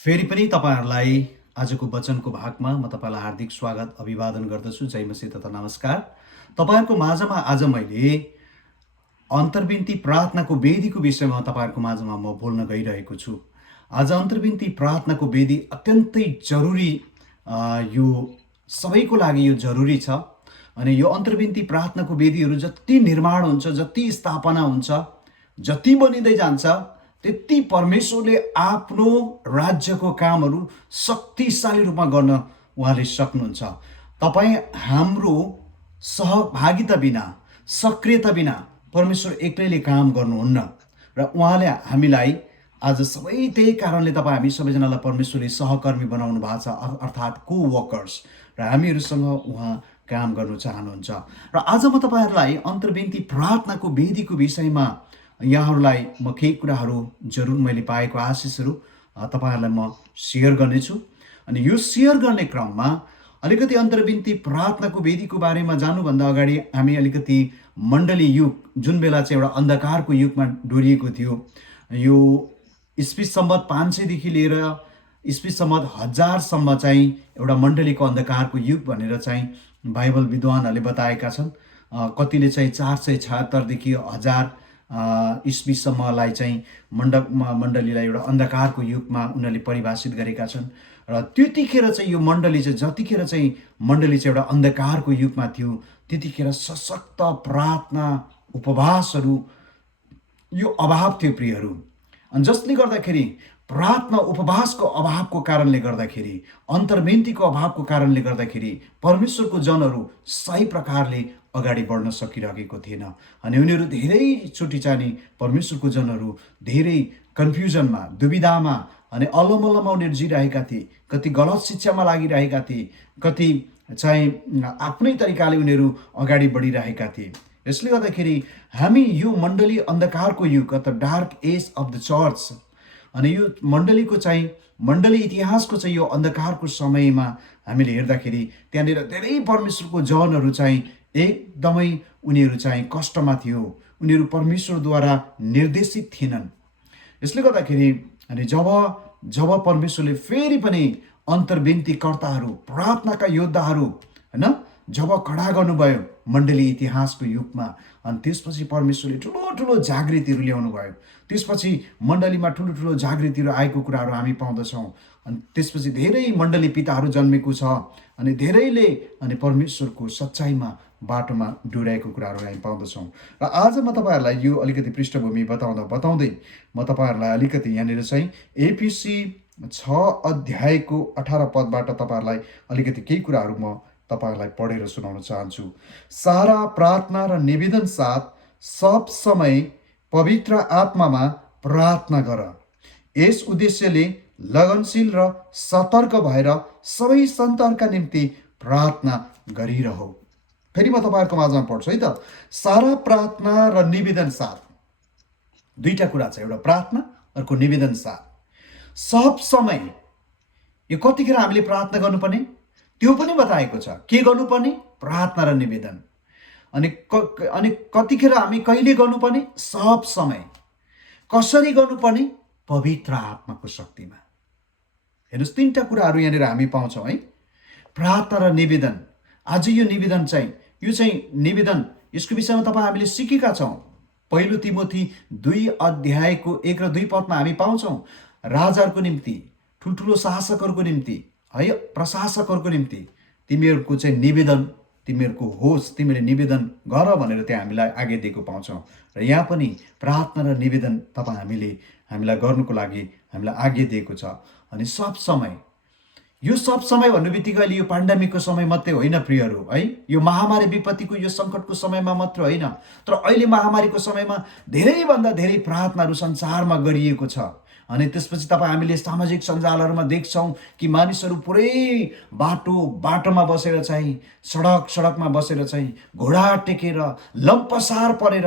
फेरि पनि तपाईँहरूलाई आजको वचनको भागमा म तपाईँलाई हार्दिक स्वागत अभिवादन गर्दछु। जय मसीह तथा नमस्कार। तपाईँहरूको माझमा आज मैले अन्तर्विन्ती प्रार्थनाको वेदीको विषयमा तपाईँहरूको माझमा म बोल्न गइरहेको छु। आज अन्तर्विन्ती प्रार्थनाको वेदी अत्यन्तै जरुरी, यो सबैको लागि यो जरुरी छ। अनि यो अन्तर्विन्ती प्रार्थनाको वेदीहरू जति निर्माण हुन्छ, जति स्थापना हुन्छ, जति बनिँदै जान्छ, त्यति परमेश्वरले आफ्नो राज्यको कामहरू शक्तिशाली रूपमा गर्न उहाँले सक्नुहुन्छ। तपाईँ हाम्रो सहभागिता बिना, सक्रियता बिना परमेश्वर एक्लैले काम गर्नुहुन्न र उहाँले हामीलाई आज सबै त्यही कारणले तपाईँ हामी सबैजनालाई परमेश्वरले सहकर्मी बनाउनु भएको छ, अर्थात् को वर्कर्स, र हामीहरूसँग उहाँ काम गर्नु चाहनुहुन्छ। र आज म तपाईँहरूलाई अन्तर्विन्ती प्रार्थनाको वेदीको विषयमा यहाँहरूलाई म केही कुराहरू जरुर मैले पाएको आशिषहरू तपाईँहरूलाई म सेयर गर्नेछु। अनि यो सेयर गर्ने क्रममा अलिकति अन्तर्विन्ती प्रार्थनाको वेदीको बारेमा जानुभन्दा अगाडि हामी अलिकति मण्डली युग, जुन बेला चाहिँ एउटा अन्धकारको युगमा डोरिएको थियो, यो इस्वी सम्वत 500 देखि लिएर इस्वी सम्वत 1000 चाहिँ एउटा मण्डलीको अन्धकारको युग भनेर चाहिँ बाइबल विद्वानहरूले बताएका छन्। कतिले चाहिँ 476 देखि 1000 इस्वीसम्मलाई चाहिँ मण्डलीलाई एउटा अन्धकारको युगमा उनीहरूले परिभाषित गरेका छन्। र त्यतिखेर चाहिँ यो मण्डली चाहिँ, जतिखेर चाहिँ मण्डली चाहिँ एउटा अन्धकारको युगमा थियो, त्यतिखेर सशक्त प्रार्थना उपवासहरू यो अभाव थियो प्रियहरू। अनि जसले गर्दाखेरि प्रार्थना उपवासको अभावको कारणले गर्दाखेरि, अन्तर्विन्तीको अभावको कारणले गर्दाखेरि परमेश्वरको जनहरू सही प्रकारले अगाडि बढ्न सकिरहेको थिएन। अनि उनीहरू धेरैचोटि चाहिँ परमेश्वरको जनहरू धेरै कन्फ्युजनमा, दुविधामा अनि अलमल्लमा उनीहरू जिरहेका थिए। कति गलत शिक्षामा लागिरहेका थिए, कति चाहिँ आफ्नै तरिकाले उनीहरू अगाडि बढिरहेका थिए। यसले गर्दाखेरि हामी यो मण्डली अन्धकारको युग अथवा डार्क एज अफ द चर्च, अनि यो मण्डली इतिहासको चाहिँ यो अन्धकारको समयमा हामीले हेर्दाखेरि त्यहाँनिर धेरै परमेश्वरको जनहरू चाहिँ एकदमै उनीहरू चाहिँ कष्टमा थियो, उनीहरू परमेश्वरद्वारा निर्देशित थिएनन्। यसले गर्दाखेरि अनि जब परमेश्वरले फेरि पनि अन्तर्विन्तीकर्ताहरू, प्रार्थनाका योद्धाहरू होइन, जब खडा गर्नुभयो मण्डली इतिहासको युगमा, अनि त्यसपछि परमेश्वरले ठुलो जागृतिहरू ल्याउनु भयो। त्यसपछि मण्डलीमा ठुलो जागृतिहरू आएको कुराहरू हामी पाउँदछौँ। अनि त्यसपछि धेरै मण्डली पिताहरू जन्मेको छ, अनि धेरैले अनि परमेश्वरको सच्चाइमा बाटोमा डोर्याएको कुराहरू हामी पाउँदछौँ। र आज म तपाईँहरूलाई यो अलिकति पृष्ठभूमि बताउँदै म तपाईँहरूलाई अलिकति यहाँनिर चाहिँ एफिसी 6 अध्यायको 18 पदबाट तपाईँहरूलाई अलिकति केही कुराहरू म तपाईँहरूलाई पढेर सुनाउन चाहन्छु। सारा प्रार्थना र निवेदन साथ सब समय पवित्र आत्मामा प्रार्थना गर। यस उद्देश्यले लगनशील र सतर्क भएर सबै सन्तानका निम्ति प्रार्थना गरिरह। फेरि म तपाईँहरूको माझमा पढ्छु है त। सारा प्रार्थना र निवेदन साथ, दुईटा कुरा छ, एउटा प्रार्थना, अर्को निवेदन साथ। सब समय, यो कतिखेर हामीले प्रार्थना गर्नुपर्ने त्यो पनि बताएको छ। के गर्नुपर्ने? प्रार्थना र निवेदन। अनि कतिखेर हामी कहिले गर्नुपर्ने? सब समय। कसरी गर्नुपर्ने? पवित्र आत्माको शक्तिमा। हेर्नुहोस्, तीनटा कुराहरू यहाँनिर हामी पाउँछौँ है, प्रार्थना र निवेदन। आज यो निवेदन चाहिँ, निवेदन, यसको विषयमा तपाईँ हामीले सिकेका छौँ। पहिलो तिमोथी 2 अध्यायको 1 र 2 पदमा हामी पाउँछौँ, राजाहरूको निम्ति, ठुल्ठुलो शासकहरूको निम्ति है, प्रशासकहरूको निम्ति तिमीहरूको चाहिँ निवेदन, तिमीहरूको होस्, तिमीले निवेदन गर भनेर त्यहाँ हामीलाई आज्ञा दिएको पाउँछौँ। र यहाँ पनि प्रार्थना र निवेदन हामीलाई गर्नुको लागि हामीलाई आज्ञा दिएको छ। अनि सब समय, यो सब समय भन्ने बित्तिकै अहिले यो पेन्डेमिकको समय मात्रै होइन प्रियहरू है, यो महामारी विपत्तिको यो सङ्कटको समयमा मात्र होइन, तर अहिले महामारीको समयमा धेरैभन्दा धेरै प्रार्थनाहरू संसारमा गरिएको छ। अनि त्यसपछि हामीले सामाजिक सञ्जालहरूमा देख्छौँ कि मानिसहरू पुरै बाटोमा बसेर चाहिँ, सडकमा बसेर चाहिँ, घोडा टेकेर, लम्पसार परेर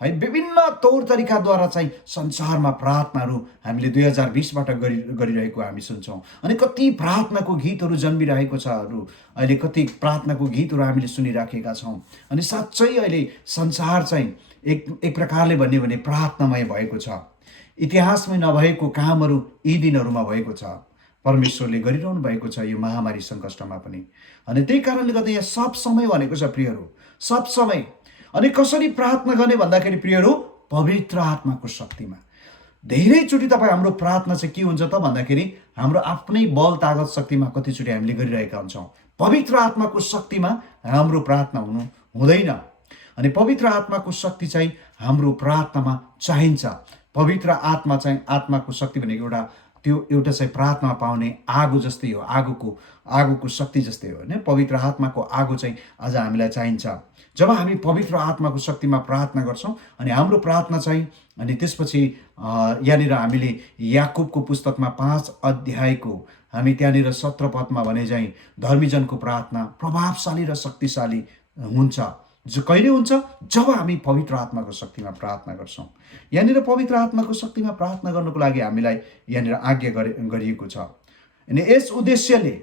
है, विभिन्न तौर तरिकाद्वारा चाहिँ संसारमा प्रार्थनाहरू हामीले 2020बाट गरिरहेको हामी सुन्छौँ। अनि कति प्रार्थनाको गीतहरू जन्मिरहेको छ, अहिले कति प्रार्थनाको गीतहरू हामीले सुनिराखेका छौँ। अनि साँच्चै अहिले संसार चाहिँ एक प्रकारले भन्यो भने प्रार्थनामय भएको छ। इतिहासमै नभएको कामहरू यी दिनहरूमा भएको छ। परमेश्वरले गरिरहनु भएको छ यो महामारी सङ्कष्टमा पनि। अनि त्यही कारणले गर्दा यहाँ सब समय भनेको छ प्रियहरू, सब समय। अनि कसरी प्रार्थना गर्ने भन्दाखेरि प्रियहरू, पवित्र आत्माको शक्तिमा। धेरैचोटि तपाईँ हाम्रो प्रार्थना चाहिँ के हुन्छ त भन्दाखेरि हाम्रो आफ्नै बल तागत शक्तिमा कतिचोटि हामीले गरिरहेका हुन्छौँ। पवित्र आत्माको शक्तिमा हाम्रो प्रार्थना हुँदैन। अनि पवित्र आत्माको शक्ति चाहिँ हाम्रो प्रार्थनामा चाहिन्छ। पवित्र आत्मा चाहिँ, आत्माको शक्ति भनेको एउटा चाहिँ प्रार्थनामा पाउने आगो जस्तै हो, आगोको शक्ति जस्तै हो होइन। पवित्र आत्माको आगो चाहिँ आज हामीलाई चाहिन्छ। जब हामी पवित्र आत्माको शक्तिमा प्रार्थना गर्छौँ अनि हाम्रो प्रार्थना चाहिँ, अनि त्यसपछि यहाँनिर हामीले याकुबको पुस्तकमा 5 अध्यायको हामी त्यहाँनिर 17 पदमा भने चाहिँ धर्मीजनको प्रार्थना प्रभावशाली र शक्तिशाली हुन्छ। जो कहिले हुन्छ? जब हामी पवित्र आत्माको शक्तिमा प्रार्थना गर्छौँ। यहाँनिर पवित्र आत्माको शक्तिमा प्रार्थना गर्नुको लागि हामीलाई यहाँनिर आज्ञा गरिएको छ। अनि यस उद्देश्यले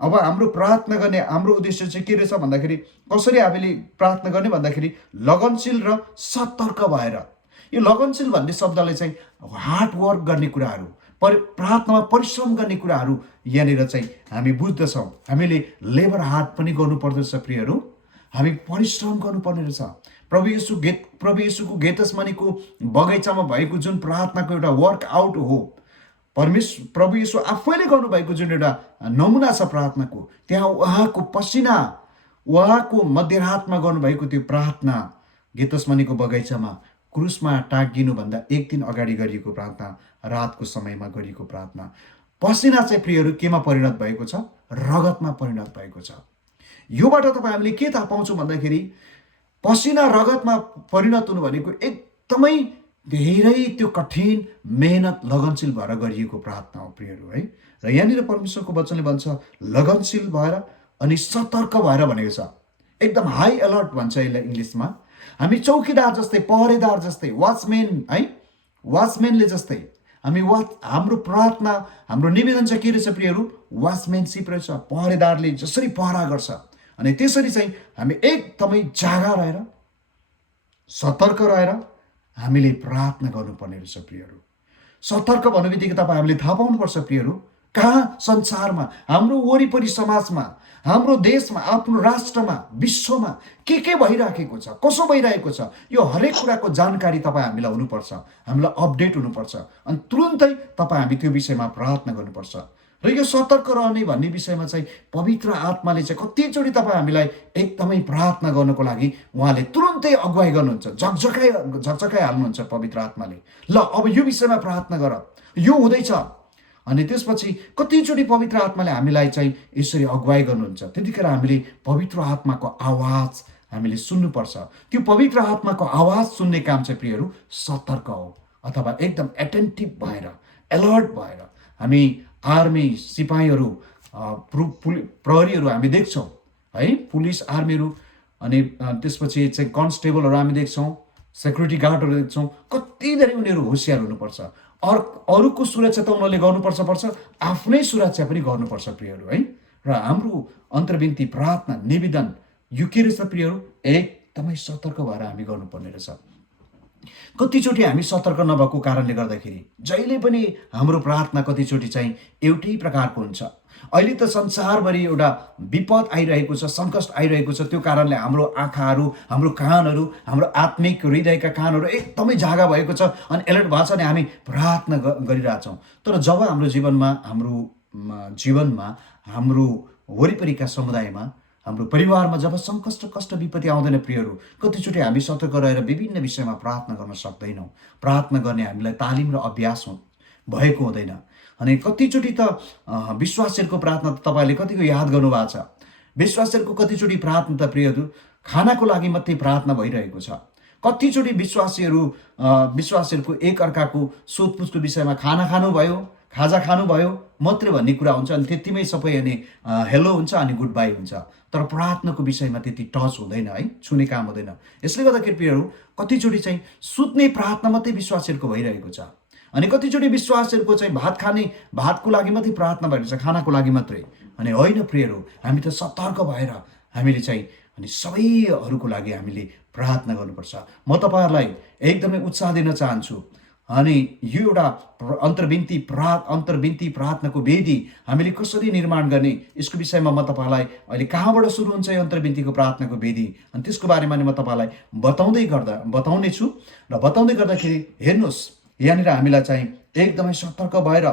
अब हाम्रो प्रार्थना गर्ने हाम्रो उद्देश्य चाहिँ के रहेछ भन्दाखेरि, कसरी हामीले प्रार्थना गर्ने भन्दाखेरि लगनशील र सतर्क भएर। यो लगनशील भन्ने शब्दले चाहिँ हार्ड वर्क गर्ने कुराहरू, प्रार्थनामा परिश्रम गर्ने कुराहरू यहाँनिर चाहिँ हामी बुझ्दछौँ। हामीले लेबर हार्ड पनि गर्नुपर्दछ प्रियहरू, हामी परिश्रम गर्नुपर्ने रहेछ। प्रभु येशूको गेतसमनीको बगैँचामा भएको जुन प्रार्थनाको एउटा वर्कआउट हो, प्रभु येशू आफैले गर्नुभएको जुन एउटा नमुना छ प्रार्थनाको, त्यहाँ उहाँको पसिना, उहाँको मध्यरातमा गर्नुभएको त्यो प्रार्थना, गेतसमनीको बगैँचामा क्रुसमा टाँगिनुभन्दा एक दिन अगाडि गरिएको प्रार्थना, रातको समयमा गरिएको प्रार्थना, पसिना चाहिँ प्रियहरू केमा परिणत भएको छ? रगतमा परिणत भएको छ। योबाट तपाईँ हामीले के थाहा पाउँछौँ भन्दाखेरि, पसिना रगतमा परिणत हुनु भनेको एकदमै धेरै त्यो कठिन मेहनत लगनशील भएर गरिएको प्रार्थना हो प्रियहरू है। र यहाँनिर परमेश्वरको वचनले भन्छ लगनशील भएर अनि सतर्क भएर भनेको छ। एकदम हाई अलर्ट भन्छ यसलाई इङ्ग्लिसमा। हामी चौकीदार जस्तै, पहरेदार जस्तै, वाचम्यान है, वाचम्यानले जस्तै हामी हाम्रो प्रार्थना, हाम्रो निवेदन चाहिँ के रहेछ प्रियहरू? वाचम्यानसिप रहेछ। पहरेदारले जसरी पहरा गर्छ अनि त्यसरी चाहिँ हामी एकदमै जागा रहेर, सतर्क रहेर हामीले प्रार्थना गर्नुपर्ने रहेछ प्रियहरू। सतर्क भन्ने बित्तिकै तपाईँ हामीले थाहा पाउनुपर्छ प्रियहरू, कहाँ संसारमा, हाम्रो वरिपरि समाजमा, हाम्रो देशमा, आफ्नो राष्ट्रमा, विश्वमा के भइराखेको छ, कसो भइरहेको छ, यो हरेक कुराको जानकारी तपाईँ हामीलाई हुनुपर्छ, हामीलाई अपडेट हुनुपर्छ। अनि तुरुन्तै तपाईँ हामी त्यो विषयमा प्रार्थना गर्नुपर्छ। र यो सतर्क रहने भन्ने विषयमा चाहिँ पवित्र आत्माले चाहिँ कतिचोटि तपाईँ हामीलाई एकदमै प्रार्थना गर्नको लागि उहाँले तुरुन्तै अगुवाई गर्नुहुन्छ, झकझकाइ हाल्नुहुन्छ पवित्र आत्माले। ल अब यो विषयमा प्रार्थना गर, यो हुँदैछ। अनि त्यसपछि कतिचोटि पवित्र आत्माले हामीलाई चाहिँ यसरी अगुवाई गर्नुहुन्छ। त्यतिखेर हामीले पवित्र आत्माको आवाज हामीले सुन्नुपर्छ। त्यो पवित्र आत्माको आवाज सुन्ने काम चाहिँ प्रियहरू सतर्क हो, अथवा एकदम एटेन्टिभ भएर, अलर्ट भएर। हामी आर्मी सिपाहीहरू, प्रहरीहरू हामी देख्छौँ है, पुलिस आर्मीहरू, अनि त्यसपछि चाहिँ कन्स्टेबलहरू हामी देख्छौँ, सेक्युरिटी गार्डहरू देख्छौँ। कति धेरै उनीहरू होसियार हुनुपर्छ। अरूको सुरक्षा त उनीहरूले गर्नुपर्छ, आफ्नै सुरक्षा पनि गर्नुपर्छ प्रियहरू है। र हाम्रो अन्तर्विन्ती प्रार्थना निवेदन यो के रहेछ प्रियहरू? एकदमै सतर्क भएर हामी गर्नुपर्ने रहेछ। कतिचोटि हामी सतर्क नभएको कारणले गर्दाखेरि जहिले पनि हाम्रो प्रार्थना कतिचोटि चाहिँ एउटै प्रकारको हुन्छ। अहिले त संसारभरि एउटा विपद आइरहेको छ, सङ्कट आइरहेको छ। त्यो कारणले हाम्रो आँखाहरू, हाम्रो कानहरू, हाम्रो आत्मिक हृदयका कानहरू एकदमै जागा भएको छ अनि एलर्ट भएको छ। अनि हामी प्रार्थना गरिरहेछौँ। तर जब हाम्रो जीवनमा, हाम्रो वरिपरिका समुदायमा, हाम्रो परिवारमा जब सङ्कष्ट, कष्ट, विपत्ति आउँदैन प्रियहरू, कतिचोटि हामी सतर्क रहेर विभिन्न विषयमा प्रार्थना गर्न सक्दैनौँ। प्रार्थना गर्ने हामीलाई तालिम र अभ्यास भएको हुँदैन। अनि कतिचोटि त विश्वासीहरूको प्रार्थना त तपाईँले कतिको याद गर्नुभएको छ। विश्वासीहरूको कतिचोटि प्रार्थना त प्रियहरू खानाको लागि मात्रै प्रार्थना भइरहेको छ। कतिचोटि विश्वासीहरूको एक अर्काको सोधपुछको विषयमा खाना खानुभयो, खाजा खानुभयो मात्रै भन्ने कुरा हुन्छ। अनि त्यतिमै सबै अनि हेलो हुन्छ अनि गुड बाई हुन्छ। तर प्रार्थनाको विषयमा त्यति टच हुँदैन है, छुने काम हुँदैन। यसले गर्दाखेरि प्रियहरू कतिचोटि चाहिँ सुत्ने प्रार्थना मात्रै विश्वासीहरूको भइरहेको छ। अनि कतिचोटि विश्वासीहरूको चाहिँ भातको लागि मात्रै प्रार्थना भइरहेको छ, खानाको लागि मात्रै। अनि होइन प्रियहरू, हामी त सतर्क भएर हामीले चाहिँ अनि सबैहरूको लागि हामीले प्रार्थना गर्नुपर्छ। म तपाईँहरूलाई एकदमै उत्साह दिन चाहन्छु। अनि यो एउटा अन्तर्विन्ती प्रार्थनाको वेदी हामीले कसरी निर्माण गर्ने यसको विषयमा म तपाईँलाई अहिले कहाँबाट सुरु हुन्छ यो अन्तर्विन्तीको प्रार्थनाको वेदी अनि त्यसको बारेमा म तपाईँलाई बताउने छु। र बताउँदै गर्दाखेरि हेर्नुहोस्, यहाँनिर हामीलाई चाहिँ एकदमै सतर्क भएर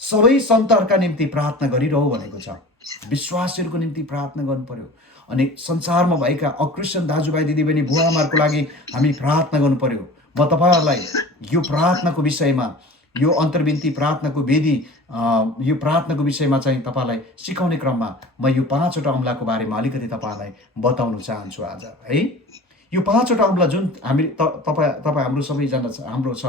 सबै सन्तहरूका निम्ति प्रार्थना गरिरहँ भनेको छ। विश्वासीहरूको निम्ति प्रार्थना गर्नु पर्यो। अनि संसारमा भएका अक्रिस्चियन दाजुभाइ दिदीबहिनी बुवाआमाहरूको लागि हामी प्रार्थना गर्नु पर्यो। म तपाईँहरूलाई यो प्रार्थनाको विषयमा, यो अन्तर्विन्ती प्रार्थनाको वेदी, यो प्रार्थनाको विषयमा चाहिँ तपाईँलाई सिकाउने क्रममा म यो 5वटा अम्लाको बारेमा अलिकति तपाईँहरूलाई बताउन चाहन्छु आज है। यो 5वटा अम्ला जुन हामी तपाईँ हाम्रो सबैजना हाम्रो छ,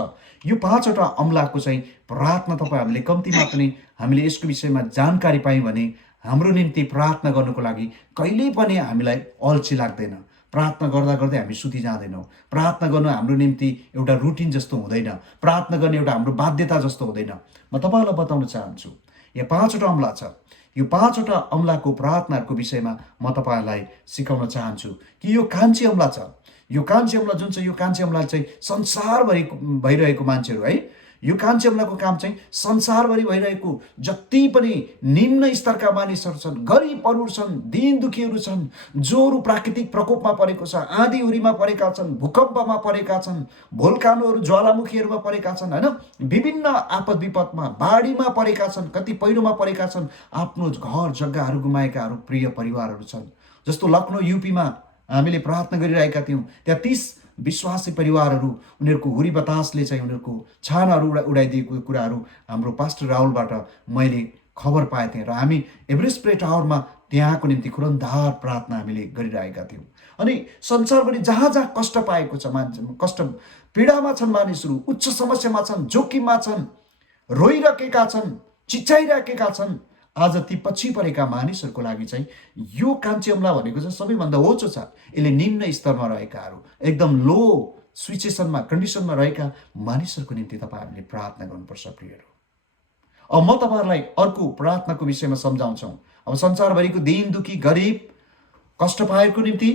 यो 5वटा अम्लाको चाहिँ प्रार्थना हामीले कम्तीमा पनि हामीले यसको विषयमा जानकारी पायौँ भने हाम्रो निम्ति प्रार्थना गर्नुको लागि कहिल्यै पनि हामीलाई अल्छी लाग्दैन। प्रार्थना गर्दा गर्दै हामी सुति जाँदैनौँ। प्रार्थना गर्नु हाम्रो निम्ति एउटा रुटिन जस्तो हुँदैन। प्रार्थना गर्ने एउटा हाम्रो बाध्यता जस्तो हुँदैन। म तपाईँलाई बताउन चाहन्छु, यहाँ 5वटा अम्ला छ। यो 5वटा अम्लाको प्रार्थनाहरूको विषयमा म तपाईँहरूलाई सिकाउन चाहन्छु कि यो कान्छी अम्ला छ। यो कान्छी अम्ला जुन छ, यो कान्छी अम्ला चाहिँ संसारभरि भइरहेको मान्छेहरू है, यो कान्छी अम्लाको काम चाहिँ संसारभरि भइरहेको जति पनि निम्न स्तरका मानिसहरू छन्, गरिबहरू छन्, दीन दुखीहरू छन्, जोहरू प्राकृतिक प्रकोपमा परेको छ, आँधीहुरीमा परेका छन्, भूकम्पमा परेका छन्, भोल्कानोहरू ज्वालामुखीहरूमा परेका छन् होइन, विभिन्न आपद विपदमा, बाढीमा परेका छन्, कति पहिरोमा परेका छन्, आफ्नो घर जग्गाहरू गुमाएकाहरू प्रिय परिवारहरू छन्। जस्तो लखनऊ युपीमा हामीले प्रार्थना गरिरहेका थियौँ, त्यहाँ 30 विश्वासी परिवारहरू, उनीहरूको हुरी बतासले चाहिँ उनीहरूको छानाहरू उडाइदिएको कुराहरू हाम्रो पास्टर राहुलबाट मैले खबर पाएको थिएँ। र हामी एभरेस्ट प्रे टावरमा त्यहाँको निम्ति खुरन्दार प्रार्थना हामीले गरिरहेका थियौँ। अनि संसारभरि जहाँ जहाँ कष्ट पाएको छ मान्छे, कष्ट पीडामा छन् मानिसहरू, उच्च समस्यामा छन्, जोखिममा छन्, रोइरहेका छन्, चिच्याइरहेका छन्, आज ती पछि परेका मानिसहरूको लागि चाहिँ यो कान्छी अम्ला भनेको चाहिँ सबैभन्दा होचो छ। यसले निम्न स्तरमा रहेकाहरू, एकदम लो सिचुएसनमा, कन्डिसनमा रहेका मानिसहरूको निम्ति तपाईँहरूले प्रार्थना गर्नुपर्छ प्रियहरू। अब म तपाईँहरूलाई अर्को प्रार्थनाको विषयमा सम्झाउँछौँ। अब संसारभरिको दीन दुखी, गरिब, कष्ट पाएको निम्ति,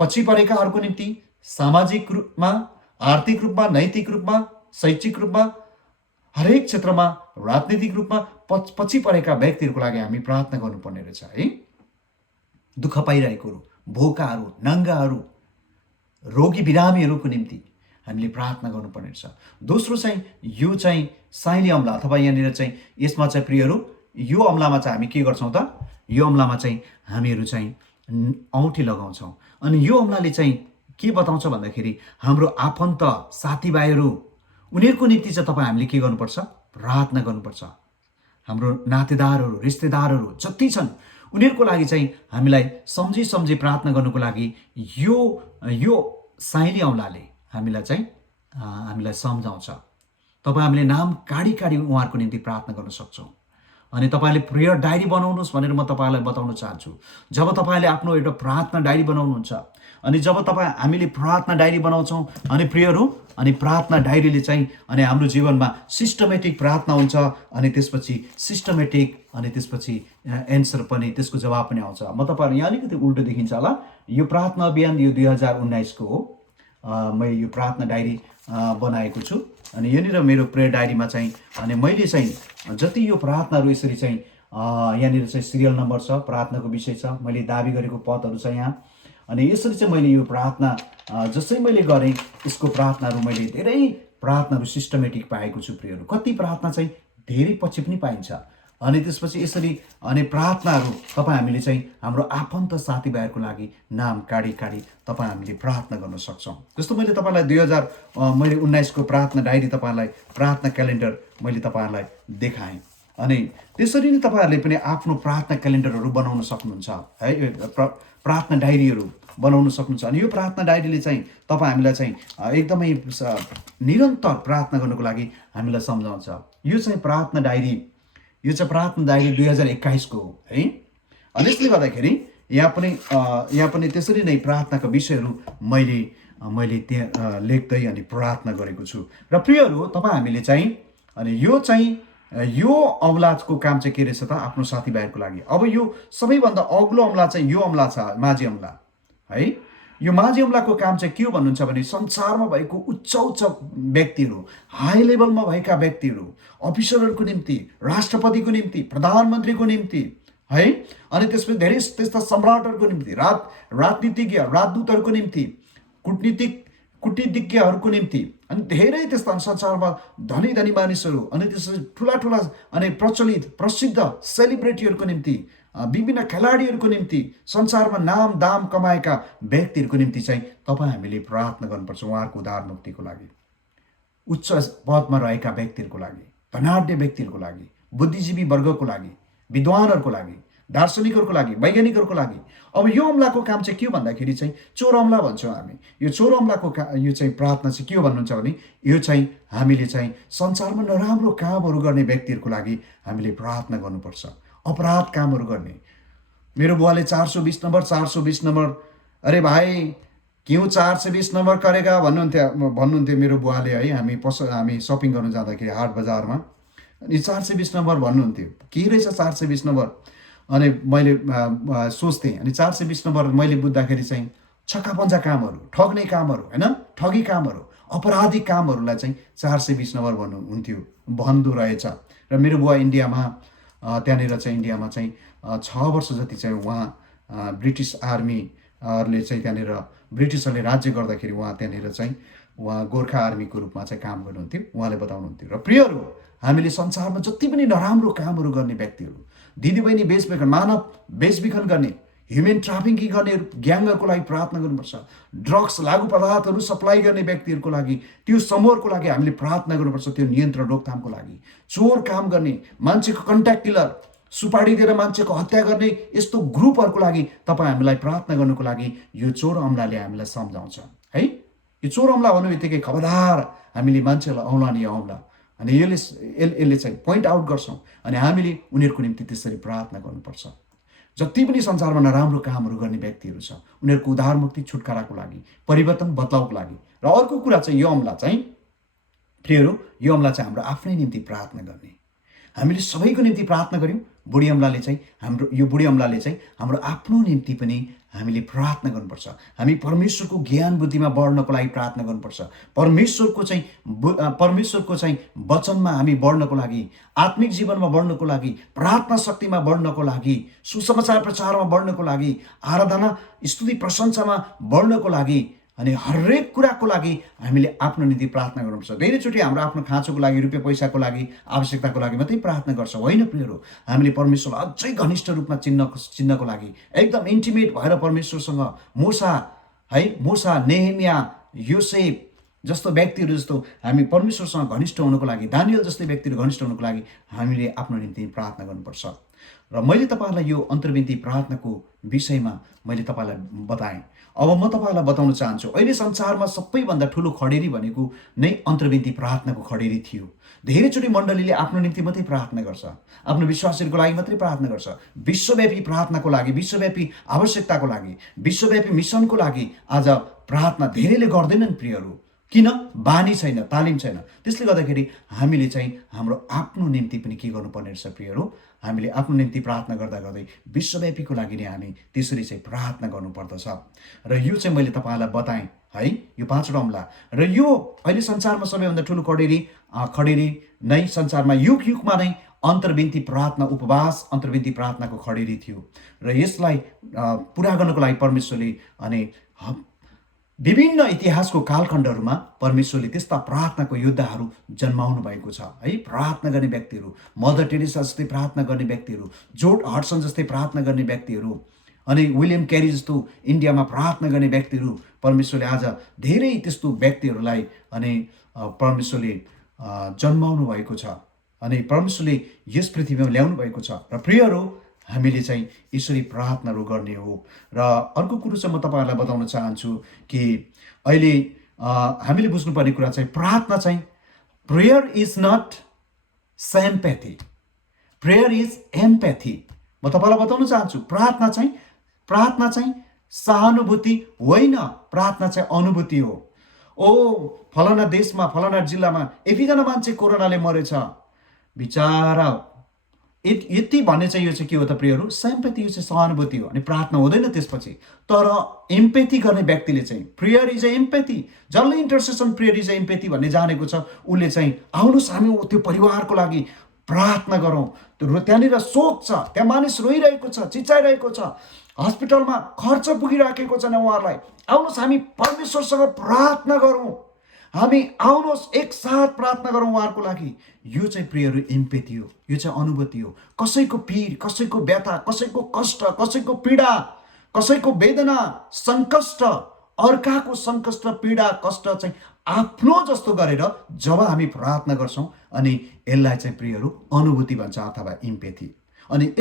पछि परेकाहरूको निम्ति, सामाजिक रूपमा, आर्थिक रूपमा, नैतिक रूपमा, शैक्षिक रूपमा, हरेक क्षेत्रमा, राजनीतिक रूपमा पछि परेका व्यक्तिहरूको लागि हामी प्रार्थना गर्नुपर्ने रहेछ है। दुःख पाइरहेकोहरू, भोकाहरू, नङ्गाहरू, रोगी बिरामीहरूको निम्ति हामीले प्रार्थना गर्नुपर्ने रहेछ। दोस्रो चाहिँ यो चाहिँ साइली अम्ला अथवा यहाँनिर चाहिँ यसमा चाहिँ प्रियहरू, यो अम्लामा चाहिँ हामी के गर्छौँ त, यो अम्लामा चाहिँ हामीहरू चाहिँ औँठी लगाउँछौँ। अनि यो अम्लाले चाहिँ के बताउँछ भन्दाखेरि हाम्रो आफन्त साथीभाइहरू, उनीहरूको निम्ति चाहिँ तपाईँ हामीले के गर्नुपर्छ, प्रार्थना गर्नुपर्छ। हाम्रो नातेदारहरू, रिश्तेदारहरू जति छन् उनीहरूको लागि चाहिँ हामीलाई सम्झी प्रार्थना गर्नुको लागि यो साइली औँलाले हामीलाई सम्झाउँछ। तपाईँ हामीले नाम काडी उहाँहरूको निम्ति प्रार्थना गर्न सक्छौँ। अनि तपाईँले प्रेयर डायरी बनाउनुहोस् भनेर म तपाईँलाई बताउन चाहन्छु। जब तपाईँले आफ्नो एउटा प्रार्थना डायरी बनाउनुहुन्छ, अनि जब हामीले प्रार्थना डायरी बनाउँछौँ अनि प्रियहरू, अनि प्रार्थना डायरीले चाहिँ अनि हाम्रो जीवनमा सिस्टमेटिक प्रार्थना हुन्छ, अनि त्यसपछि सिस्टमेटिक, अनि त्यसपछि एन्सर पनि, त्यसको जवाब पनि आउँछ। म तपाईँहरू यहाँ अलिकति उल्टो देखिन्छ होला, यो प्रार्थना अभियान यो 2019 हो। मैले यो प्रार्थना डायरी बनाएको छु। अनि यहाँनिर मेरो प्रेयर डायरीमा चाहिँ अनि मैले चाहिँ जति यो प्रार्थनाहरू यसरी चाहिँ यहाँनिर चाहिँ सिरियल नम्बर छ, प्रार्थनाको विषय छ, मैले दाबी गरेको पदहरू छ यहाँ। अनि यसरी चाहिँ मैले यो प्रार्थना जसै मैले गरेँ यसको प्रार्थनाहरू मैले धेरै प्रार्थनाहरू सिस्टमेटिक पाएको छु प्रियहरू। कति प्रार्थना चाहिँ धेरै पछि पनि पाइन्छ। अनि त्यसपछि यसरी अनि प्रार्थनाहरू तपाईँ हामीले चाहिँ हाम्रो आफन्त साथीभाइहरूको लागि नाम काडी तपाईँ हामीले प्रार्थना गर्न सक्छौँ। जस्तो मैले तपाईँलाई 2019 को प्रार्थना डायरी, तपाईँलाई प्रार्थना क्यालेन्डर मैले तपाईँहरूलाई देखाएँ। अनि त्यसरी नै तपाईँहरूले पनि आफ्नो प्रार्थना क्यालेन्डरहरू बनाउन सक्नुहुन्छ है, प्रार्थना डायरीहरू बनाउन सक्नुहुन्छ। अनि यो प्रार्थना डायरीले चाहिँ तपाईँ हामीलाई चाहिँ एकदमै निरन्तर प्रार्थना गर्नको लागि हामीलाई सम्झाउँछ। यो चाहिँ प्रार्थना डायरी, यो चाहिँ प्रार्थना डायरी 2021 को हो है। अनि यसले गर्दाखेरि यहाँ पनि त्यसरी नै प्रार्थनाका विषयहरू मैले त्यहाँ लेख्दै अनि प्रार्थना गरेको छु। र प्रियहरू, तपाईँ हामीले चाहिँ अनि यो औँलाको काम चाहिँ के रहेछ त, आफ्नो साथीभाइहरूको लागि। अब यो सबैभन्दा अग्लो औँला चाहिँ यो औँला छ, माझी औँला है। यो माझी अमलाको काम चाहिँ के हो भन्नुहुन्छ भने संसारमा भएको उच्च उच्च व्यक्तिहरू, हाई लेभलमा भएका व्यक्तिहरू, अफिसरहरूको निम्ति, राष्ट्रपतिको निम्ति, प्रधानमन्त्रीको निम्ति है, अनि त्यसपछि धेरै त्यस्ता सम्राटहरूको निम्ति, राजनीतिज्ञ, राजदूतहरूको निम्ति, कूटनीतिज्ञहरूको निम्ति, अनि धेरै त्यस्ता संसारमा धनी धनी मानिसहरू, अनि त्यसपछि ठुला ठुला अनि प्रचलित प्रसिद्ध सेलिब्रिटीहरूको निम्ति, विभिन्न खेलाडीहरूको निम्ति, संसारमा नाम दाम कमाएका व्यक्तिहरूको निम्ति चाहिँ तपाईँ हामीले प्रार्थना गर्नुपर्छ। उहाँहरूको उद्धार मुक्तिको लागि, उच्च पदमा रहेका व्यक्तिहरूको लागि, धनाढ्य व्यक्तिहरूको लागि, बुद्धिजीवी वर्गको लागि, विद्वानहरूको लागि, दार्शनिकहरूको लागि, वैज्ञानिकहरूको लागि। अब यो अमलाको काम चाहिँ के हो भन्दाखेरि चाहिँ चोर अमला भन्छौँ हामी। यो चोर अमलाको यो चाहिँ प्रार्थना चाहिँ के हो भन्नुहुन्छ भने यो चाहिँ हामीले चाहिँ संसारमा नराम्रो कामहरू गर्ने व्यक्तिहरूको लागि हामीले प्रार्थना गर्नुपर्छ। अपराध कामहरू गर्ने, मेरो बुवाले 420 नम्बर, अरे भाइ क्यों 420 नम्बर करेगा भन्नुहुन्थ्यो मेरो बुवाले है। हामी सपिङ गर्नु जाँदाखेरि हाट बजारमा, अनि 420 नम्बर भन्नुहुन्थ्यो। के रहेछ 420 नम्बर? अनि मैले सोच्थेँ, अनि 420 नम्बर मैले बुझ्दाखेरि चाहिँ छक्कापञ्जा कामहरू, ठग्ने कामहरू होइन, ठगी कामहरू, अपराधिक कामहरूलाई चाहिँ 420 नम्बर भन्दो रहेछ। र मेरो बुवा इन्डियामा त्यहाँनिर चाहिँ इन्डियामा चाहिँ 6 वर्ष जति चाहिँ उहाँ ब्रिटिस आर्मीले चाहिँ त्यहाँनिर ब्रिटिसहरूले राज्य गर्दाखेरि त्यहाँनिर चाहिँ उहाँ गोर्खा आर्मीको रूपमा चाहिँ काम गर्नुहुन्थ्यो। उहाँले बताउनुहुन्थ्यो। र प्रियहरू, हामीले संसारमा जति पनि नराम्रो कामहरू गर्ने व्यक्तिहरू, दिदीबहिनी बेचबिखन, मानव बेचबिखन गर्ने, ह्युमन ट्राफिकिङ गर्ने ग्याङहरूको लागि प्रार्थना गर्नुपर्छ। ड्रग्स, लागु पदार्थहरू सप्लाई गर्ने व्यक्तिहरूको लागि, त्यो समूहहरूको लागि हामीले प्रार्थना गर्नुपर्छ। त्यो नियन्त्रण रोकथामको लागि, चोर काम गर्ने, मान्छेको कन्ट्याक्ट किलर, सुपारी दिएर मान्छेको हत्या गर्ने यस्तो ग्रुपहरूको लागि तपाईँ हामीलाई प्रार्थना गर्नुको लागि यो चोर अमलाले हामीलाई सम्झाउँछ है। यो चोर अमला भन्नु बित्तिकै खबरदार हामीले मान्छेलाई औँला नि औँला, अनि यसले चाहिँ पोइन्ट आउट गर्छौँ, अनि हामीले उनीहरूको निम्ति त्यसरी प्रार्थना गर्नुपर्छ। जति पनि संसारमा नराम्रो कामहरू गर्ने व्यक्तिहरू छ, उनीहरूको उद्धार मुक्ति छुटकाराको लागि, परिवर्तन बदलाउको लागि। र अर्को कुरा चाहिँ यो अमला चाहिँ प्रियहरू, यो अमला चाहिँ हाम्रो आफ्नै निम्ति प्रार्थना गर्ने। हामीले सबैको निम्ति प्रार्थना गऱ्यौँ। बुढी अमलाले चाहिँ हाम्रो आफ्नो निम्ति पनि हामीले प्रार्थना गर्नुपर्छ। हामी परमेश्वरको ज्ञान बुद्धिमा बढ्नको लागि प्रार्थना गर्नुपर्छ। परमेश्वरको चाहिँ वचनमा हामी बढ्नको लागि, आत्मिक जीवनमा बढ्नको लागि, प्रार्थना शक्तिमा बढ्नको लागि, सुसमाचार प्रचारमा बढ्नको लागि, आराधना स्तुति प्रशंसामा बढ्नको लागि, अनि हरेक कुराको लागि हामीले आफ्नो निम्ति प्रार्थना गर्नुपर्छ। धेरैचोटि हाम्रो आफ्नो खाँचोको लागि, रुपियाँ पैसाको लागि, आवश्यकताको लागि मात्रै प्रार्थना गर्छौँ, होइन प्रियहरू। हामीले परमेश्वरलाई अझै घनिष्ठ रूपमा चिन्नको लागि, एकदम इन्टिमेट भएर परमेश्वरसँग मूसा, नेहेमिया, योसेफ जस्तो व्यक्तिहरू जस्तो हामी परमेश्वरसँग घनिष्ठ हुनको लागि, दानियल जस्तै व्यक्तिहरू घनिष्ठ हुनको लागि हामीले आफ्नो निम्ति प्रार्थना गर्नुपर्छ। र मैले तपाईँहरूलाई यो अन्तर्विन्ती प्रार्थनाको विषयमा मैले तपाईँलाई बताएँ। अब म तपाईँलाई बताउन चाहन्छु, अहिले संसारमा सबैभन्दा ठुलो खडेरी भनेको नै अन्तर्विन्ती प्रार्थनाको खडेरी थियो। धेरैचोटि मण्डलीले आफ्नो निम्ति मात्रै प्रार्थना गर्छ, आफ्नो विश्वासीहरूको लागि मात्रै प्रार्थना गर्छ। विश्वव्यापी प्रार्थनाको लागि, विश्वव्यापी आवश्यकताको लागि, विश्वव्यापी मिसनको लागि आज प्रार्थना धेरैले गर्दैनन् प्रियहरू। किन? बानी छैन, तालिम छैन। त्यसले गर्दाखेरि हामीले चाहिँ हाम्रो आफ्नो निम्ति पनि के गर्नुपर्ने रहेछ प्रियहरू, हामीले आफ्नो निम्ति प्रार्थना गर्दा गर्दै विश्वव्यापीको लागि नै हामी त्यसरी चाहिँ प्रार्थना गर्नुपर्दछ। र यो चाहिँ मैले तपाईँलाई बताएँ है, यो 5वटा अमला। र यो अहिले संसारमा सबैभन्दा ठुलो खडेरी नै संसारमा युगमा नै अन्तर्विन्ती प्रार्थना, उपवास अन्तर्विन्ती प्रार्थनाको खडेरी थियो। र यसलाई पुरा गर्नको लागि परमेश्वरले अनि विभिन्न इतिहासको कालखण्डहरूमा परमेश्वरले त्यस्ता प्रार्थनाको योद्धाहरू जन्माउनु भएको छ है। प्रार्थना गर्ने व्यक्तिहरू, मदर टेरेसा जस्तै प्रार्थना गर्ने व्यक्तिहरू, जोर्ज हडसन जस्तै प्रार्थना गर्ने व्यक्तिहरू, अनि विलियम क्यारी जस्तो इन्डियामा प्रार्थना गर्ने व्यक्तिहरू, परमेश्वरले आज धेरै त्यस्तो व्यक्तिहरूलाई अनि परमेश्वरले जन्माउनु भएको छ, अनि परमेश्वरले यस पृथ्वीमा ल्याउनु भएको छ। र प्रियहरू, हामीले चाहिँ यसरी प्रार्थनाहरू गर्ने हो। र अर्को कुरो चाहिँ म तपाईँहरूलाई बताउन चाहन्छु कि अहिले हामीले बुझ्नुपर्ने कुरा चाहिँ प्रार्थना चाहिँ prayer is not sympathy, prayer is empathy. म तपाईँलाई बताउन चाहन्छु प्रार्थना चाहिँ सहानुभूति होइन, प्रार्थना चाहिँ अनुभूति हो। ओ फलाना देशमा, फलाना जिल्लामा यतिजना मान्छे कोरोनाले मरेछ, बिचारा यति भन्ने चाहिँ यो चाहिँ के हो त प्रियहरू, सिम्पैथी, यो चाहिँ सहानुभूति हो। अनि प्रार्थना हुँदैन त्यसपछि। तर एम्पेथी गर्ने व्यक्तिले चाहिँ, प्रेयर इज अ एम्पेथी, जसले इन्टरसेसन प्रेयर इज अ एम्पेथी भन्ने जानेको छ, उसले चाहिँ आउनुहोस् हामी त्यो परिवारको लागि प्रार्थना गरौँ। त्यो त्यहाँनिर शोक छ, त्यहाँ मानिस रोइरहेको छ, चिच्चाइरहेको छ, हस्पिटलमा खर्च पुगिराखेको छ उहाँहरूलाई, आउनुहोस् हामी परमेश्वरसँग प्रार्थना गरौँ, हामी आउनुहोस् एकसाथ प्रार्थना गरौँ उहाँहरूको लागि। यो चाहिँ प्रियहरू एम्पेथी हो, यो चाहिँ अनुभूति हो। कसैको पीर, कसैको व्यथा, कसैको कष्ट, कसैको पीडा, कसैको वेदना, सङ्कष्ट, अर्काको सङ्कष्ट, पीडा, कष्ट चाहिँ आफ्नो जस्तो गरेर जब हामी प्रार्थना गर्छौँ, अनि यसलाई चाहिँ प्रियहरू अनुभूति भन्छ अथवा एम्पेथी। अनि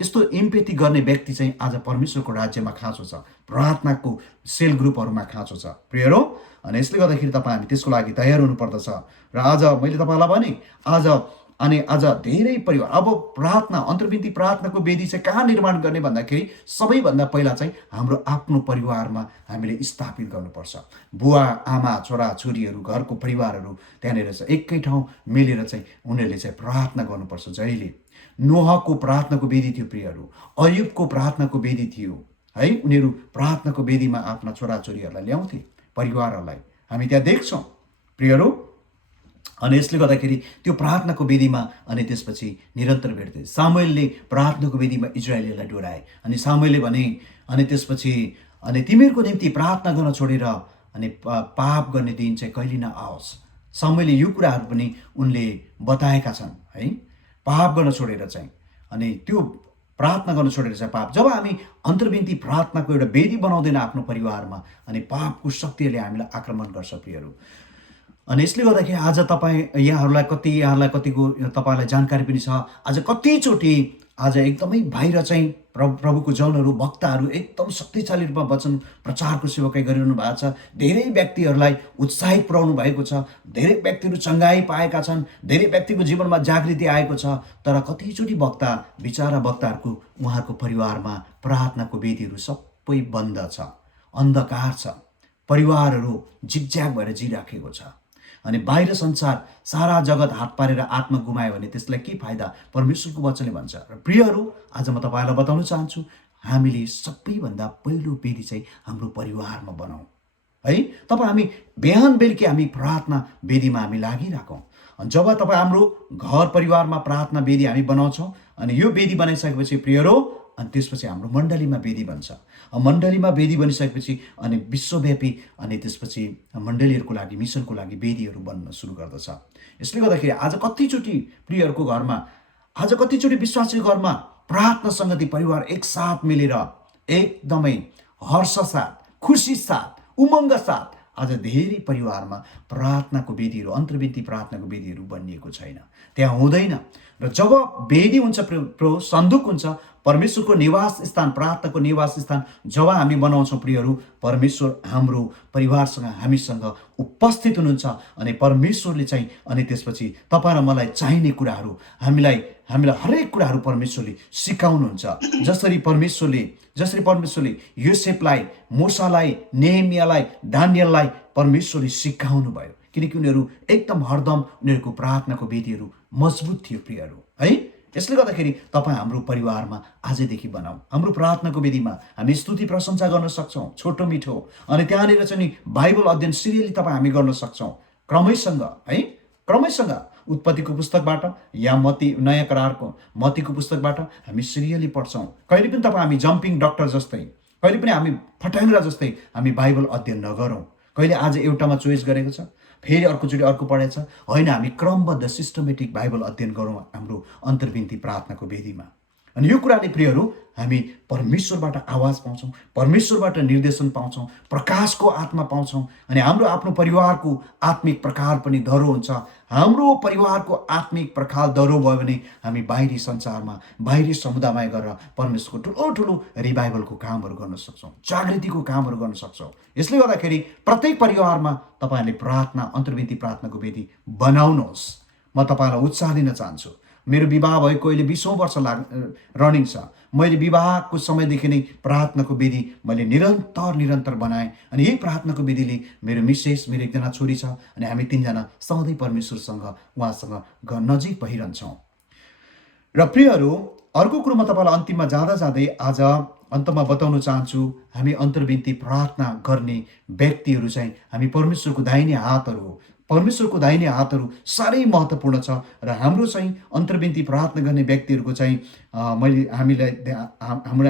यस्तो एम्पेथी गर्ने व्यक्ति चाहिँ आज परमेश्वरको राज्यमा खाँचो छ, प्रार्थनाको सेल ग्रुपहरूमा खाँचो छ प्रियहरू। अनि यसले गर्दाखेरि तपाईँ हामी त्यसको लागि तयार हुनुपर्दछ। र आज मैले तपाईँलाई भने आज धेरै परिवार, अब प्रार्थना, अन्तर्विन्ती प्रार्थनाको वेदी चाहिँ कहाँ निर्माण गर्ने भन्दाखेरि सबैभन्दा पहिला चाहिँ हाम्रो आफ्नो परिवारमा हामीले स्थापित गर्नुपर्छ। बुवा आमा छोरा छोरीहरू, घरको परिवारहरू त्यहाँनिर चाहिँ एकै ठाउँ मिलेर चाहिँ उनीहरूले चाहिँ प्रार्थना गर्नुपर्छ। जहिले नोहको प्रार्थनाको वेदी थियो प्रियहरू, अयुबको प्रार्थनाको वेदी थियो है, उनीहरू प्रार्थनाको वेदीमा आफ्ना छोराछोरीहरूलाई ल्याउँथे, परिवारहरूलाई हामी त्यहाँ देख्छौँ प्रियहरू। अनि यसले गर्दाखेरि त्यो प्रार्थनाको वेदीमा अनि त्यसपछि निरन्तर भेट्थे। सामुएलले प्रार्थनाको वेदीमा इजरायलीलाई डोराए, अनि सामुएलले भने अनि त्यसपछि अनि तिमीहरूको निम्ति प्रार्थना गर्न छोडेर अनि पाप गर्ने दिन चाहिँ कहिले नआओस्। सामुएलले यो कुराहरू पनि उनले बताएका छन् है, पाप गर्न छोडेर चाहिँ, अनि त्यो प्रार्थना गर्न छोडेर चाहिँ पाप। जब हामी अन्तर्विन्ती प्रार्थनाको एउटा वेदी बनाउँदैन आफ्नो परिवारमा, अनि पापको शक्तिहरूले हामीलाई आक्रमण गर्छ प्रियहरू। अनि यसले गर्दाखेरि आज यहाँलाई कतिको तपाईँलाई जानकारी पनि छ। आज कतिचोटि आज एकदमै बाहिर चाहिँ प्रभुको जनहरू, भक्तहरू एकदम शक्तिशाली रूपमा वचन प्रचारको सेवकाई गरिरहनु भएको छ। धेरै व्यक्तिहरूलाई उत्साहित पुर्याउनु भएको छ, धेरै व्यक्तिहरू चङ्गाई पाएका छन्, धेरै व्यक्तिको जीवनमा जागृति आएको छ। तर कतिचोटि बिचारा भक्तहरूको उहाँहरूको परिवारमा प्रार्थनाको वेदीहरू सबै बन्द छ, अन्धकार छ, परिवारहरू झिकझ्याक भएर जिराखेको छ। अनि बाहिर संसार, सारा जगत हात पारेर आत्मा गुमायो भने त्यसलाई के फाइदा, परमेश्वरको वचनले भन्छ। र प्रियहरू, आज म तपाईँलाई बताउन चाहन्छु, हामीले सबैभन्दा पहिलो वेदी चाहिँ हाम्रो परिवारमा बनाऊ है। हामी बिहान बेलुकी हामी प्रार्थना वेदीमा हामी लागिरहेछौँ। अनि जब हाम्रो घर परिवारमा प्रार्थना वेदी हामी बनाउँछौँ, अनि यो वेदी बनाइसकेपछि प्रियहरू, अनि त्यसपछि हाम्रो मण्डलीमा वेदी बन्छ। मण्डलीमा वेदी बनिसकेपछि अनि विश्वव्यापी अनि त्यसपछि मण्डलीहरूको लागि, मिसनको लागि वेदीहरू बन्न सुरु गर्दछ। यसले गर्दाखेरि आज कतिचोटि प्रियहरूको घरमा, आज कतिचोटि विश्वासीको घरमा प्रार्थना सङ्गति परिवार एकसाथ मिलेर एकदमै हर्ष साथ, खुसी साथ, उमङ्ग साथ आज धेरै परिवारमा प्रार्थनाको वेदीहरू, अन्तर्विन्ती प्रार्थनाको वेदीहरू बनिएको छैन, त्यहाँ हुँदैन। र जब वेदी हुन्छ सन्दुक हुन्छ, परमेश्वरको निवास स्थान, प्रार्थनाको निवास स्थान जब हामी बनाउँछौँ प्रियहरू, परमेश्वर हाम्रो परिवारसँग हामीसँग उपस्थित हुनुहुन्छ। अनि परमेश्वरले चाहिँ अनि त्यसपछि तपाईँ र मलाई चाहिने कुराहरू हामीलाई हरेक कुराहरू परमेश्वरले सिकाउनुहुन्छ। जसरी परमेश्वरले योसेफलाई, मूसालाई, नेहेमियालाई, दानियललाई परमेश्वरले सिकाउनु भयो, किनकि उनीहरू एकदम हरदम उनीहरूको प्रार्थनाको वेदीहरू मजबुत थियो प्रियहरू है। यसले गर्दाखेरि तपाईँ हाम्रो परिवारमा आजदेखि बनाऊ, हाम्रो प्रार्थनाको वेदीमा हामी स्तुति प्रशंसा गर्न सक्छौँ, छोटो मिठो। अनि त्यहाँनिर चाहिँ नि बाइबल अध्ययन सिरियली तपाईँ हामी गर्न सक्छौँ, क्रमैसँग उत्पत्तिको पुस्तकबाट या नयाँ करारको मत्तीको पुस्तकबाट हामी सिरियली पढ्छौँ। कहिले पनि हामी जम्पिङ डक्टर जस्तै, कहिले पनि हामी फट्याङ्ग्रा जस्तै हामी बाइबल अध्ययन नगरौँ। कहिले आज एउटामा चोइस गरेको छ, फेरि अर्कोचोटि अर्को पढेको छ, होइन, हामी क्रमबद्ध सिस्टमेटिक बाइबल अध्ययन गरौँ हाम्रो अन्तर्विन्ती प्रार्थनाको वेदीमा। अनि यो कुराले प्रियहरू, हामी परमेश्वरबाट आवाज पाउँछौँ, परमेश्वरबाट निर्देशन पाउँछौँ, प्रकाशको आत्मा पाउँछौँ। अनि हाम्रो आफ्नो परिवारको आत्मिक प्रकार पनि दह्रो हुन्छ। हाम्रो परिवारको आत्मिक प्रकार दह्रो भयो भने हामी बाहिरी संसारमा, बाहिरी समुदायमा गएर परमेश्वरको ठुलो रिभाइभलको कामहरू गर्न सक्छौँ, जागृतिको कामहरू गर्न सक्छौँ। यसले गर्दाखेरि प्रत्येक परिवारमा तपाईँहरूले प्रार्थना, अन्तर्विन्ती प्रार्थनाको वेदी बनाउनुहोस्। म तपाईँलाई उत्साह दिन चाहन्छु। मेरो विवाह भएको अहिले 20औं वर्ष रनिङ छ। मैले विवाहको समयदेखि नै प्रार्थनाको वेदी मैले निरन्तर बनाएँ। अनि यही प्रार्थनाको वेदीले मेरो मिसेस, मेरो एकजना छोरी छ, अनि हामी 3जना सधैँ परमेश्वरसँग, उहाँसँग नजिक भइरहन्छौँ। र प्रियहरू, अर्को कुरो म तपाईँलाई अन्तिममा जाँदा जाँदै आज अन्तमा बताउन चाहन्छु, हामी अन्तर्विन्ती प्रार्थना गर्ने व्यक्तिहरू चाहिँ हामी परमेश्वरको दाहिने हातहरू हो। परमेश्वरको दाहिने हातहरू साह्रै महत्त्वपूर्ण छ र हाम्रो चाहिँ अन्तर्विन्ती प्रार्थना गर्ने व्यक्तिहरूको चाहिँ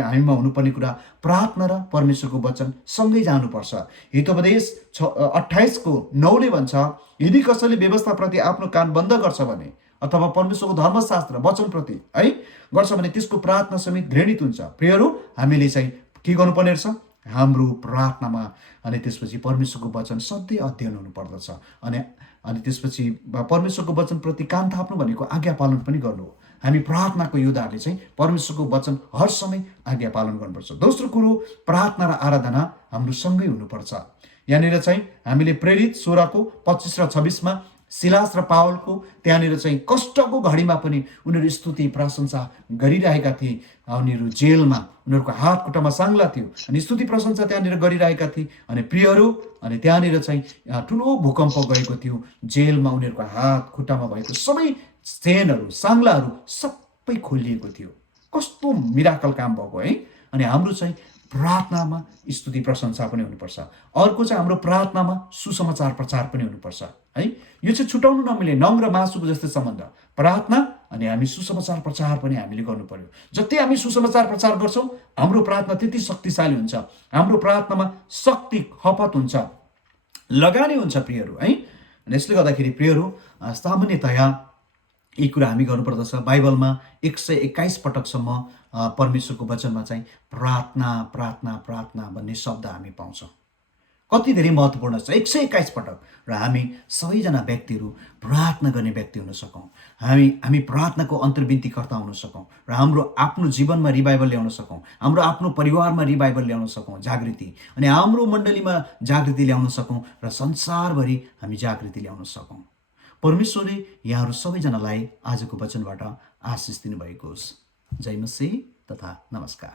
हामीमा हुनुपर्ने कुरा प्रार्थना र परमेश्वरको वचन सँगै जानुपर्छ। हितोपदेश 28:9ले भन्छ, यदि कसैले व्यवस्थाप्रति आफ्नो कान बन्द गर्छ भने अथवा परमेश्वरको धर्मशास्त्र वचनप्रति है गर्छ भने त्यसको प्रार्थना समेत घृणित हुन्छ। प्रियहरू, हामीले चाहिँ के गर्नुपर्ने रहेछ? हाम्रो प्रार्थनामा अनि त्यसपछि परमेश्वरको वचन सधैँ अध्ययन हुनुपर्दछ। अनि त्यसपछि परमेश्वरको वचनप्रति कान थाप्नु भनेको आज्ञा पालन पनि गर्नु हो। हामी प्रार्थनाको योद्धाहरूले चाहिँ परमेश्वरको वचन हर समय आज्ञा पालन गर्नुपर्छ। दोस्रो कुरो, प्रार्थना र आराधना हाम्रो सँगै हुनुपर्छ। यहाँनिर चाहिँ हामीले प्रेरित 16:25 र 26मा सिलास र पावलको त्यहाँनिर चाहिँ कष्टको घडीमा पनि उनीहरू स्तुति प्रशंसा गरिरहेका थिए। उनीहरू जेलमा, उनीहरूको हात खुट्टामा साङ्ला थियो अनि स्तुति प्रशंसा त्यहाँनिर गरिरहेका थिए। अनि प्रियहरू, अनि त्यहाँनिर चाहिँ ठुलो भूकम्प गएको थियो। जेलमा उनीहरूको हात खुट्टामा भएको सबै चेनहरू, साङ्लाहरू सबै खोलिएको थियो। कस्तो मिराकल काम भएको है। अनि हाम्रो चाहिँ प्रार्थनामा स्तुति प्रशंसा पनि हुनुपर्छ। अर्को चाहिँ हाम्रो प्रार्थनामा सुसमाचार प्रचार पनि हुनुपर्छ है। यो चाहिँ छुटाउनु नमिल्ने नङ र मासुको जस्तै सम्बन्ध। प्रार्थना अनि हामी सुसमाचार प्रचार पनि हामीले गर्नु पर्यो। जति हामी सुसमाचार प्रचार गर्छौँ, हाम्रो प्रार्थना त्यति शक्तिशाली हुन्छ। हाम्रो प्रार्थनामा शक्ति खपत हुन्छ, लगानी हुन्छ प्रियहरू है। यसले गर्दाखेरि प्रियहरू, सामान्यतया यी कुरा हामी गर्नुपर्दछ। बाइबलमा 121 पटकसम्म परमेश्वरको वचनमा चाहिँ प्रार्थना प्रार्थना प्रार्थना भन्ने शब्द हामी पाउँछौँ। कति धेरै महत्त्वपूर्ण छ, 121 पटक। र हामी सबैजना व्यक्तिहरू प्रार्थना गर्ने व्यक्ति हुन सकौँ। हामी प्रार्थनाको अन्तर्विन्तीकर्ता हुन सकौँ र हाम्रो आफ्नो जीवनमा रिभाइभल ल्याउन सकौँ, हाम्रो आफ्नो परिवारमा रिभाइभल ल्याउन सकौँ, जागृति, अनि हाम्रो मण्डलीमा जागृति ल्याउन सकौँ र संसारभरि हामी जागृति ल्याउन सकौँ। परमेश्वरले यहाँहरू सबैजनालाई आजको वचनबाट आशिष दिनुभएको होस्। जय मसीह तथा नमस्कार।